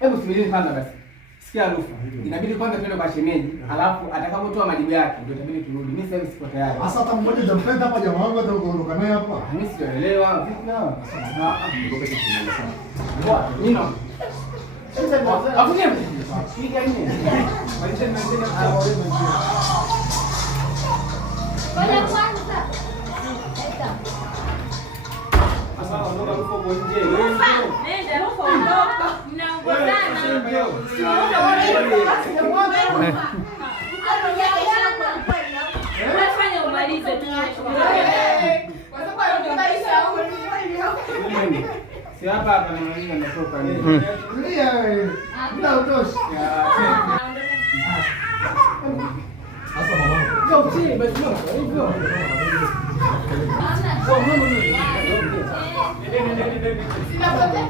Hebu subiri kwanza basi. Sikia Rufa. Inabidi kwanza tuende kwa shemeji, alafu atakapotoa majibu yake ndio itabidi turudi. Mimi sasa hivi siko tayari. Sasa hata mmoja jampenda hapa jamaa wangu hata ukaondoka naye hapa. Mimi sijaelewa vipi hawa. Niko peke yangu sana. Bwana, nino. Afungie. Piga nini? Maisha ni maisha. Ngoja kwanza. Sasa ondoka huko nje. Nenda huko ondoka. Mnaongozana. Unafanya umalize tu. Kwa sababu anakubaisha huko ni wewe. Si hapa hapa na mimi nimetoka nini? Tulia wewe. Muda utoshi. Sasa mama. Sio chini basi hivyo. Kwa mama nini? Sina pote.